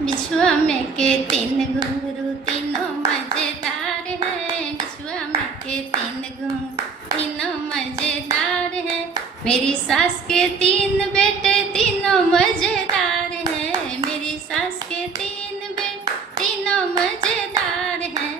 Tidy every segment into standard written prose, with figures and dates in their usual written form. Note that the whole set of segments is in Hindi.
विश्व में के तीन घुंघरू तीनों मजेदार हैं। विश्व में के तीन घुंघरू तीनों मजेदार हैं। मेरी सास के तीन बेटे तीनों मजेदार हैं। मेरी सास के तीन बेटे तीनों मजेदार हैं।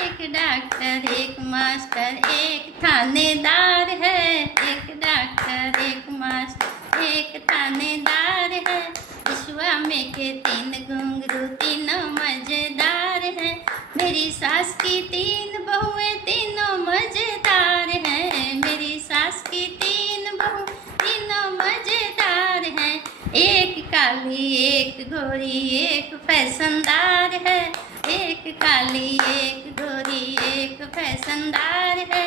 एक डॉक्टर एक मास्टर एक थानेदार है। एक डॉक्टर एक मास्टर एक थानेदार है। विश्व में के तीन घुंघरू तीनों मजेदार हैं। मेरी सास की तीन बहुएं तीनों मजेदार हैं। मेरी सास की तीन बहू तीनों मजेदार हैं। एक काली एक गोरी एक फैशनदार है। एक काली एक गोरी एक फैशनदार है।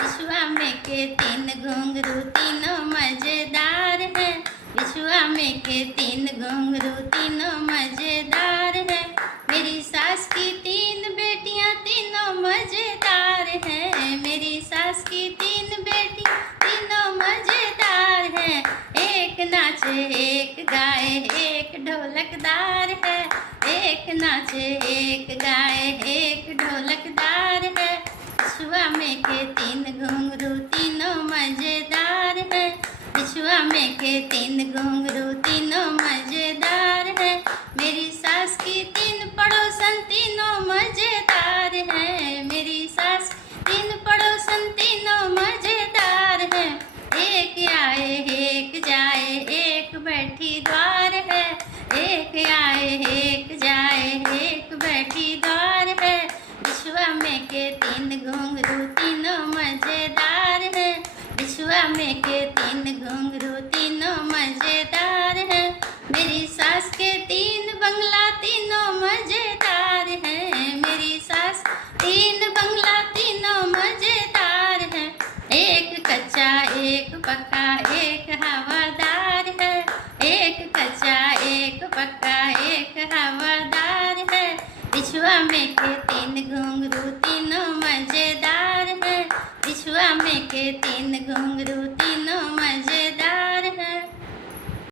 विश्व में के तीन घुंघरू तीनों मजेदार हैं। विश्व में के तीन घुंघरू तीनों मजेदार हैं। मेरी सास की तीन बेटियां तीनों मजेदार हैं। मेरी सास की तीन बेटियां तीनों मजेदार हैं। एक नाचे एक गाए एक ढोलकदार है। एक नाचे एक गाए एक ढोलकदार है। विश्व में के तीन घुंघरू तीनों मजेदार हैं। विश्व में के तीन घुंघरू तीनों मजेदार हैं। मेरी सास की तीन पड़ोसन तीनों मजेदार हैं। मेरी सास तीन पड़ोसन तीनों मजेदार हैं। एक आए एक जाए एक बैठी द्वार है। एक आए एक जाए एक बैठी द्वार है। विश्व में के तीन घुंघरू तीनों मजेदार हैं। विश्व में के तीन घुंघरू तीनों मजेदार हैं। मेरी सास के तीन बंगला तीनों मजेदार हैं। मेरी सास तीन बंगला तीनों मजेदार हैं। एक कच्चा एक पक्का एक हवादार है। एक कच्चा एक पक्का एक हवादार है। विश्व में के तीन घुंघरू तीनों मजेदार हैं। विश्व में के तीन घुंघरू